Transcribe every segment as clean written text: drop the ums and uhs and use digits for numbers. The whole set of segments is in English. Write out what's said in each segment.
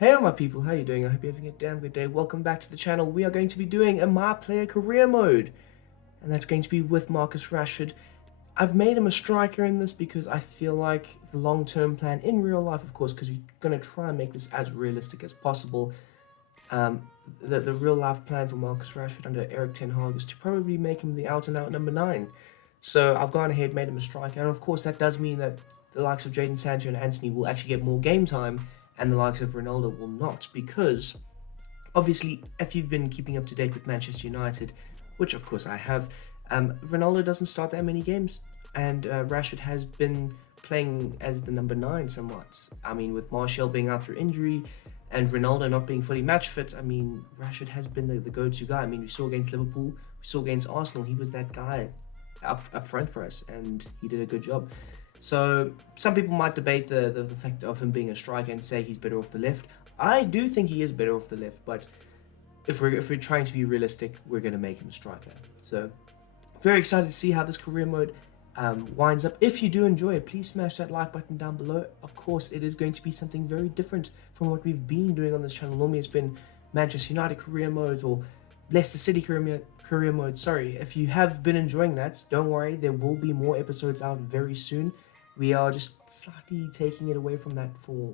Hey all my people, how you doing? I hope you're having a damn good day. Welcome back to the channel. We are going to be doing a My Player career mode. And that's going to be with Marcus Rashford. I've made him a striker in this because I feel like the long-term plan in real life, of course, because we're going to try and make this as realistic as possible. The real life plan for Marcus Rashford under Eric Ten Hag is to probably make him the out-and-out number 9. So I've gone ahead, made him a striker. And of course, that does mean that the likes of Jadon Sancho and Antony will actually get more game time, and the likes of Ronaldo will not, because obviously if you've been keeping up to date with Manchester United, which of course I have, Ronaldo doesn't start that many games, and Rashford has been playing as the number 9 somewhat. I mean, with Martial being out through injury and Ronaldo not being fully match fit, I mean, Rashford has been the go-to guy. I mean, we saw against Liverpool, we saw against Arsenal, he was that guy up front for us, and he did a good job. So some people might debate the fact of him being a striker and say he's better off the left. I do think he is better off the left, but if we're trying to be realistic, we're going to make him a striker. So very excited to see how this career mode winds up. If you do enjoy it, please smash that like button down below. Of course, it is going to be something very different from what we've been doing on this channel. Normally it's been Manchester United career modes or Leicester City career mode. Sorry, if you have been enjoying that, don't worry, there will be more episodes out very soon. We are just slightly taking it away from that for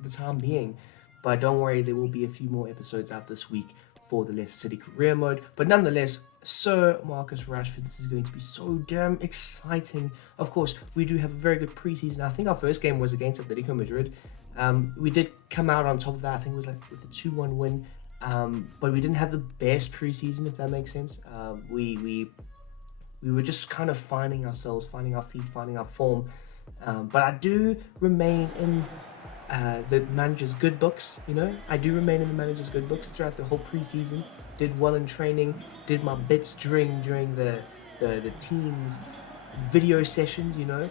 the time being. But don't worry, there will be a few more episodes out this week for the Leicester City career mode. But nonetheless, Sir Marcus Rashford, this is going to be so damn exciting. Of course, we do have a very good preseason. I think our first game was against Atletico Madrid. We did come out on top of that. I think it was like with a 2-1 win. But we didn't have the best preseason, if that makes sense. We were just kind of finding ourselves, finding our feet, finding our form. But I do remain in the manager's good books, you know. I do remain in the manager's good books throughout the whole preseason. Did well in training, did my bits during the team's video sessions, you know.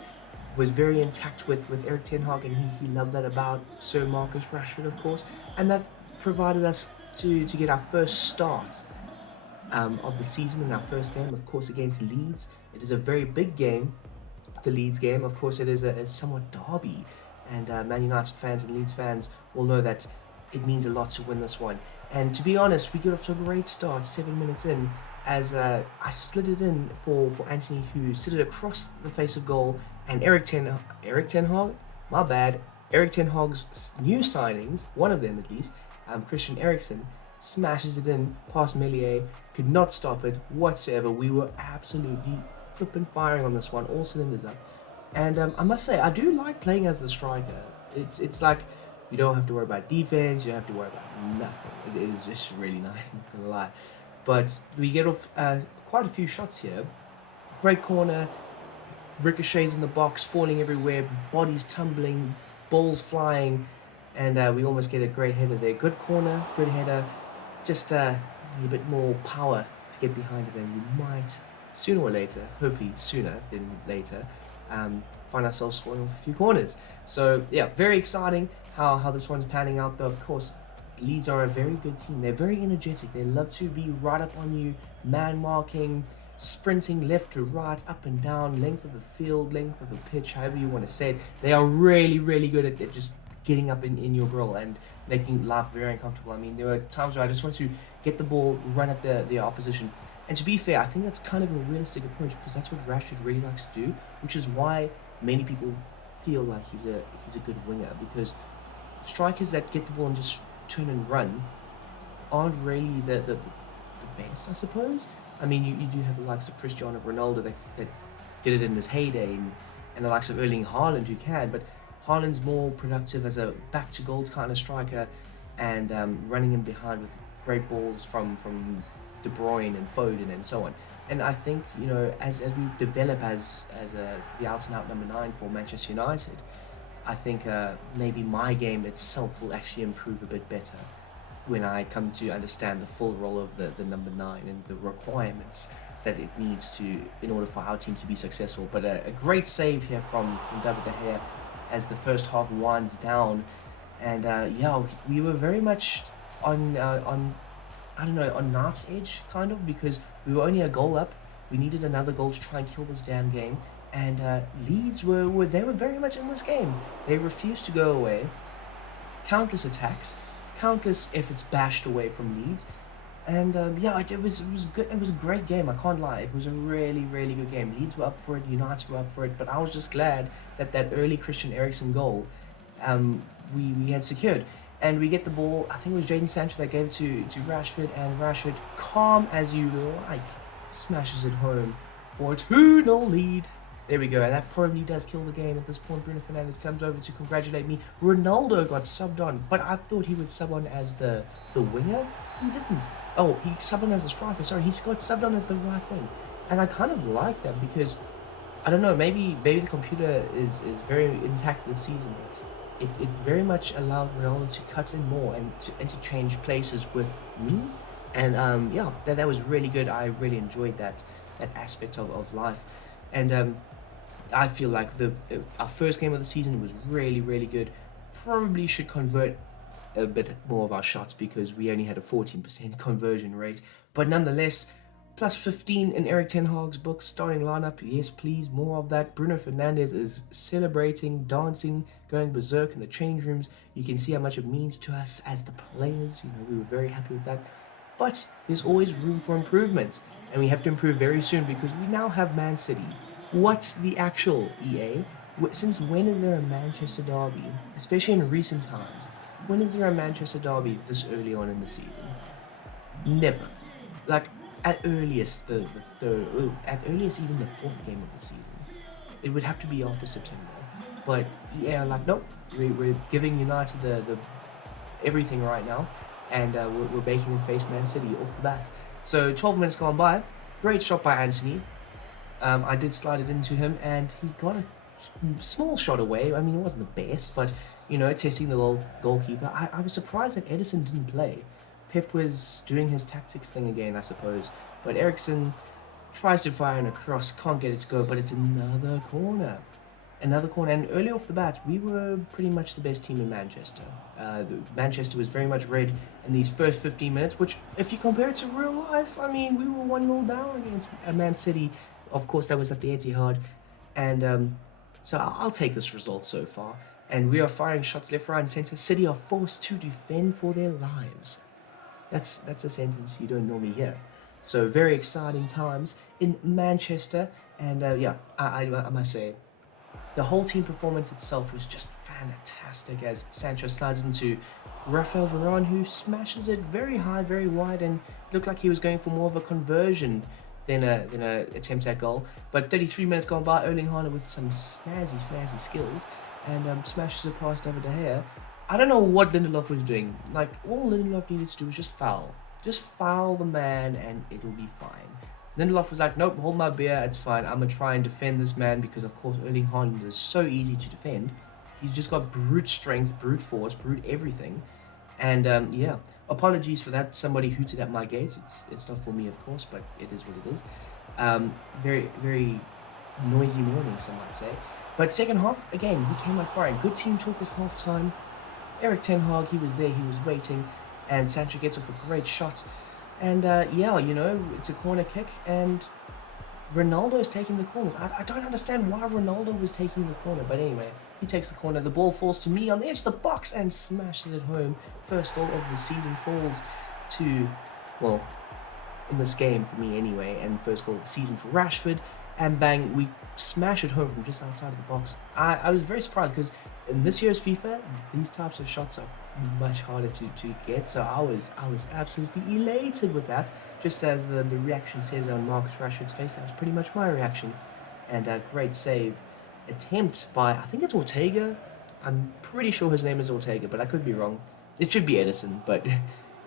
Was very intact with Eric Ten Hag, and he loved that about Sir Marcus Rashford, of course. And that provided us to get our first start of the season in our first game, of course, against Leeds. It is a very big game, the Leeds game. Of course, it is a somewhat derby, and Man United fans and Leeds fans will know that it means a lot to win this one. And to be honest, we got off to a great start 7 minutes in, as I slid it in for Antony, who slid it across the face of goal, and Eric Ten Hag, my bad, Eric Ten Hag's new signings, one of them at least, Christian Eriksen, smashes it in past Melier, could not stop it whatsoever. We were absolutely flipping firing on this one, all cylinders up. And I must say, I do like playing as the striker. It's like, you don't have to worry about defense, you don't have to worry about nothing. It is just really nice, I'm not gonna lie. But we get off quite a few shots here. Great corner, ricochets in the box, falling everywhere, bodies tumbling, balls flying, and we almost get a great header there. Good corner, good header, just need a bit more power to get behind it, and we might, sooner or later, hopefully sooner than later, find ourselves scoring off a few corners. So yeah, very exciting how this one's panning out, though. Of course, Leeds are a very good team. They're very energetic. They love to be right up on you, man marking, sprinting left to right, up and down, length of the field, length of the pitch, however you want to say it. They are really, really good at just getting up in your grill and making life very uncomfortable. I mean, there were times where I just want to get the ball, run at the opposition. And to be fair, I think that's kind of a realistic approach, because that's what Rashford really likes to do, which is why many people feel like he's a good winger, because strikers that get the ball and just turn and run aren't really the best, I suppose. I mean, you do have the likes of Cristiano Ronaldo that did it in his heyday, and the likes of Erling Haaland who can, but Haaland's more productive as a back-to-goal kind of striker, and running in behind with great balls from De Bruyne and Foden and so on. And I think, you know, as we develop as the out-and-out number 9 for Manchester United, I think maybe my game itself will actually improve a bit better when I come to understand the full role of the number 9 and the requirements that it needs to in order for our team to be successful. But a great save here from David De Gea as the first half winds down, and yeah, we were very much on I don't know, on knife's edge kind of, because we were only a goal up. We needed another goal to try and kill this damn game, and Leeds were very much in this game. They refused to go away. countless attacks, countless efforts bashed away from Leeds. And yeah, it was good. It was a great game. I can't lie. It was a really really good game. Leeds were up for it. United were up for it. But I was just glad that that early Christian Eriksen goal, we had secured. And we get the ball. I think it was Jadon Sancho that gave it to Rashford, and Rashford, calm as you like, smashes it home for a 2-0 lead. There we go. And that probably does kill the game at this point. Bruno Fernandes comes over to congratulate me. Ronaldo got subbed on, but I thought he would sub on as the winger. He didn't. Oh, he subbed on as the striker. Sorry, he got subbed on as the right wing. And I kind of like that because, I don't know, maybe the computer is very intact this season. It very much allowed Ronaldo to cut in more and to interchange places with me. And yeah, that was really good. I really enjoyed that aspect of life. And I feel like our first game of the season was really, really good. Probably should convert a bit more of our shots because we only had a 14% conversion rate. But nonetheless, plus 15 in Erik ten Hag's book, starting lineup. Yes, please, more of that. Bruno Fernandes is celebrating, dancing, going berserk in the change rooms. You can see how much it means to us as the players. You know, we were very happy with that. But there's always room for improvement, and we have to improve very soon because we now have Man City. What's the actual EA? Since when is there a Manchester derby, especially in recent times? When is there a Manchester derby this early on in the season? Never. Like, at earliest, the third, at earliest even the fourth game of the season. It would have to be after September. But EA are like, nope, we're giving United the everything right now, and we're making them face Man City off the bat. So 12 minutes gone by, great shot by Anthony. I did slide it into him, and he got a small shot away. I mean, it wasn't the best, but, you know, testing the goalkeeper. I was surprised that Edison didn't play. Pep was doing his tactics thing again, I suppose. But Eriksen tries to fire in a cross, can't get it to go, but it's another corner. Another corner, and early off the bat, we were pretty much the best team in Manchester. Manchester was very much red in these first 15 minutes, which, if you compare it to real life, I mean, we were 1-0 down against Man City. Of course, that was at the Etihad. And so I'll take this result so far. And we are firing shots left, right, and centre. City are forced to defend for their lives. That's a sentence you don't normally hear. So very exciting times in Manchester. And yeah, I must say, the whole team performance itself was just fantastic as Sancho slides into Rafael Varane, who smashes it very high, very wide, and looked like he was going for more of a conversion than a attempt at goal. But 33 minutes gone by, Erling Haaland with some snazzy skills, and smashes it past David De Gea. I don't know what Lindelof was doing. Like, all Lindelof needed to do was just foul. Just foul the man and it'll be fine. Lindelof was like, nope, hold my beer, it's fine. I'm going to try and defend this man because, of course, Erling Haaland is so easy to defend. He's just got brute strength, brute force, brute everything. And, yeah, apologies for that. Somebody hooted at my gates. It's not for me, of course, but it is what it is. Very, very noisy morning, some might say. But second half, again, we came out firing. Good team talk at half time. Erik ten Hag, he was there, he was waiting. And Sancho gets off a great shot. And yeah, you know, it's a corner kick, and Ronaldo is taking the corners. I don't understand why Ronaldo was taking the corner, but anyway, he takes the corner. The ball falls to me on the edge of the box and smashes it home. First goal of the season falls to, well, in this game for me anyway, and first goal of the season for Rashford. And bang, we smash it home from just outside of the box. I was very surprised because in this year's FIFA, these types of shots are much harder to get, so I was absolutely elated with that. Just as the reaction says on Marcus Rashford's face, that was pretty much my reaction. And a great save attempt by, I think it's Ortega. I'm pretty sure his name is Ortega, but I could be wrong. It should be Edison, but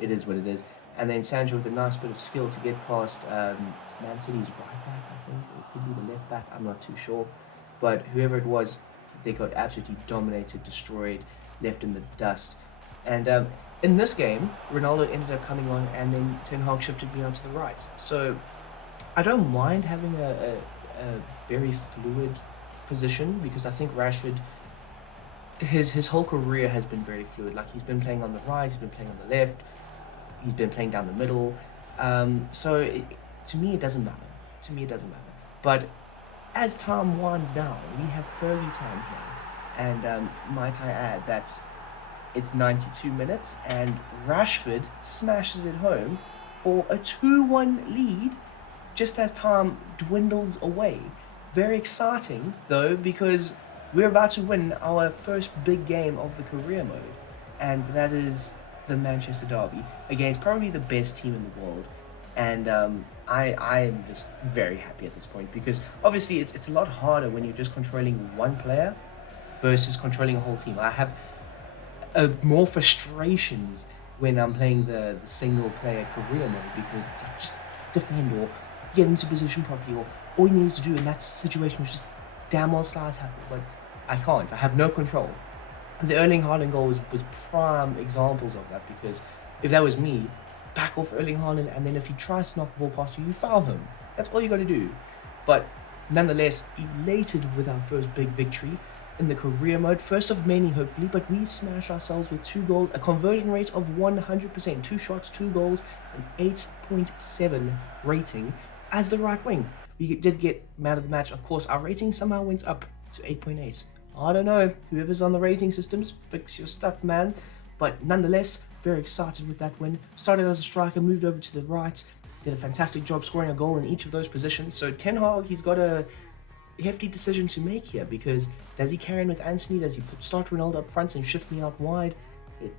it is what it is. And then Sancho with a nice bit of skill to get past Man City's right back, I think. It could be the left back, I'm not too sure. But whoever it was, they got absolutely dominated, destroyed, left in the dust. And in this game, Ronaldo ended up coming on, and then Ten Hag shifted me onto the right. So I don't mind having a very fluid position, because I think Rashford, his whole career has been very fluid. Like, he's been playing on the right, he's been playing on the left, he's been playing down the middle. To me, it doesn't matter. But as time winds down, we have Fergie time here. And might I add, that's It's 92 minutes, and Rashford smashes it home for a 2-1 lead just as time dwindles away. Very exciting, though, because we're about to win our first big game of the career mode, and that is the Manchester Derby against probably the best team in the world. And I am just very happy at this point, because obviously it's a lot harder when you're just controlling one player versus controlling a whole team. I have more frustrations when I'm playing the single player career mode, because it's like just defend or get into position properly, or all you need to do in that situation was just damn well slides happen. But I can't. I have no control. The Erling Haaland goal was prime examples of that, because if that was me, back off Erling Haaland, and then if he tries to knock the ball past you, you foul him. That's all you got to do. But nonetheless, elated with our first big victory in the career mode, first of many hopefully, but we smashed ourselves with 2 goals, a conversion rate of 100%, 2 shots, 2 goals, an 8.7 rating as the right wing. We did get man of the match. Of course, our rating somehow went up to 8.8. I don't know, whoever's on the rating systems, fix your stuff, man. But nonetheless, very excited with that win. Started as a striker, moved over to the right, did a fantastic job scoring a goal in each of those positions. So Ten Hag, he's got a hefty decision to make here, because does he carry on with Anthony? Does he start Ronaldo up front and shift me out wide?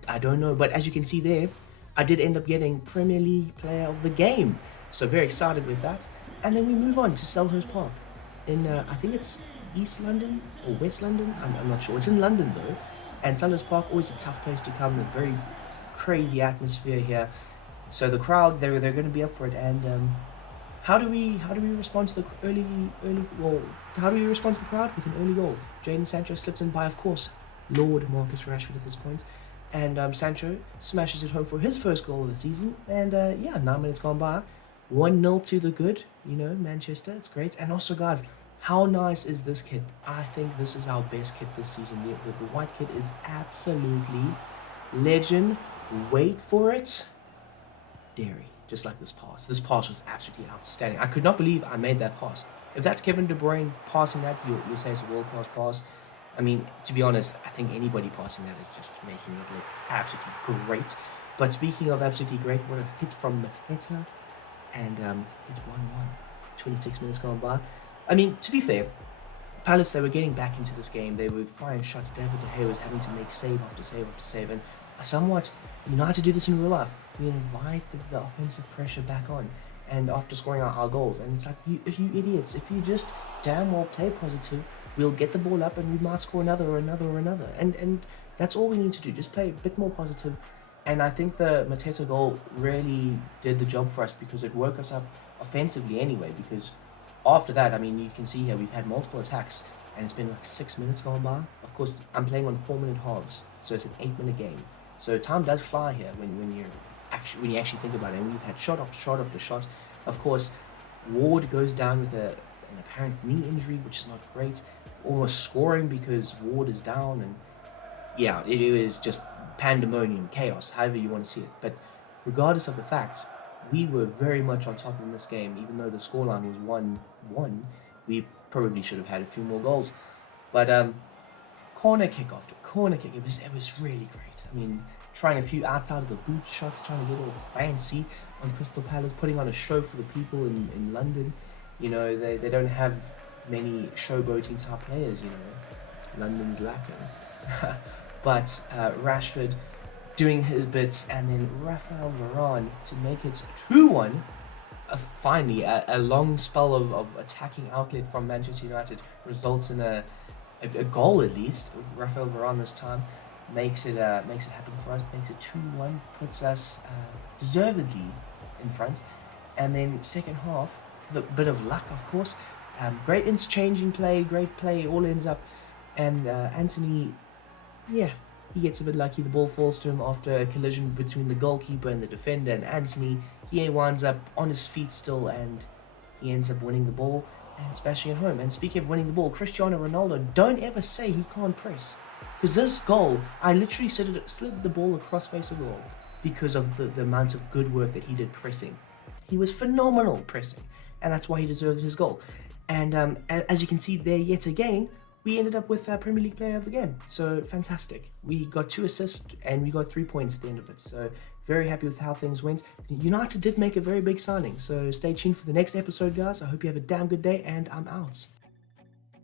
I don't know, but as you can see there, I did end up getting Premier League Player of the Game. So very excited with that. And then we move on to Selhurst Park in, I think it's East London or West London, I'm not sure. It's in London though, and Selhurst Park, always a tough place to come, a very crazy atmosphere here. So the crowd, they're going to be up for it. And how do we respond to the how do we respond to the crowd? With an early goal. Jadon Sancho slips in by, of course, Lord Marcus Rashford at this point. And Sancho smashes it home for his first goal of the season. And 9 minutes gone by. 1-0 to the good, Manchester. It's great. And also, guys, how nice is this kit? I think this is our best kit this season. The white kit is absolutely legend. Wait for it. Dairy. Just like this pass. This pass was absolutely outstanding. I could not believe I made that pass. If that's Kevin De Bruyne passing that, you'll say it's a world-class pass. I mean, to be honest, I think anybody passing that is just making it look absolutely great. But speaking of absolutely great, what a hit from Mateta. And it's 1-1. 26 minutes gone by. I mean, to be fair, Palace, they were getting back into this game. They were firing shots. David De Gea was having to make save after save after save. And somewhat, you know how to do this in real life. We invite the offensive pressure back on, and after scoring our goals. And it's like, if you idiots, if you just damn well play positive, we'll get the ball up and we might score another. And that's all we need to do. Just play a bit more positive. And I think the Mateta goal really did the job for us, because it woke us up offensively anyway. Because after that, I mean, you can see here we've had multiple attacks, and it's been like 6 minutes gone by. Of course, I'm playing on 4-minute halves, so it's an 8-minute game. So time does fly here when you actually think about it. And we've had shot after shot after shot. Of course, Ward goes down with an apparent knee injury, which is not great. Almost scoring because Ward is down, and yeah, it is just pandemonium, chaos, however you want to see it. But regardless of the facts, we were very much on top in this game. Even though the scoreline was 1-1, we probably should have had a few more goals. But corner kick after corner kick, it was really great. I mean, trying a few outside of the boot shots, trying to get all fancy on Crystal Palace, putting on a show for the people in London. They don't have many showboating type players, London's lacking. But Rashford doing his bits, and then Rafael Varane to make it 2-1. Finally, a long spell of attacking outlet from Manchester United results in a goal, at least, with Rafael Varane this time. Makes it happen for us, makes it 2-1, puts us deservedly in front. And then second half, a bit of luck, of course. Great interchanging play, great play, all ends up. And Anthony, he gets a bit lucky. The ball falls to him after a collision between the goalkeeper and the defender. And Anthony, he winds up on his feet still, and he ends up winning the ball and smashing it home. And speaking of winning the ball, Cristiano Ronaldo, don't ever say he can't press. Because this goal, I literally slid the ball across face of the goal because of the amount of good work that he did pressing. He was phenomenal pressing, and that's why he deserved his goal. And as you can see there, yet again, we ended up with Premier League Player of the Game. So fantastic. We got 2 assists and we got 3 points at the end of it. So very happy with how things went. United did make a very big signing. So stay tuned for the next episode, guys. I hope you have a damn good day, and I'm out.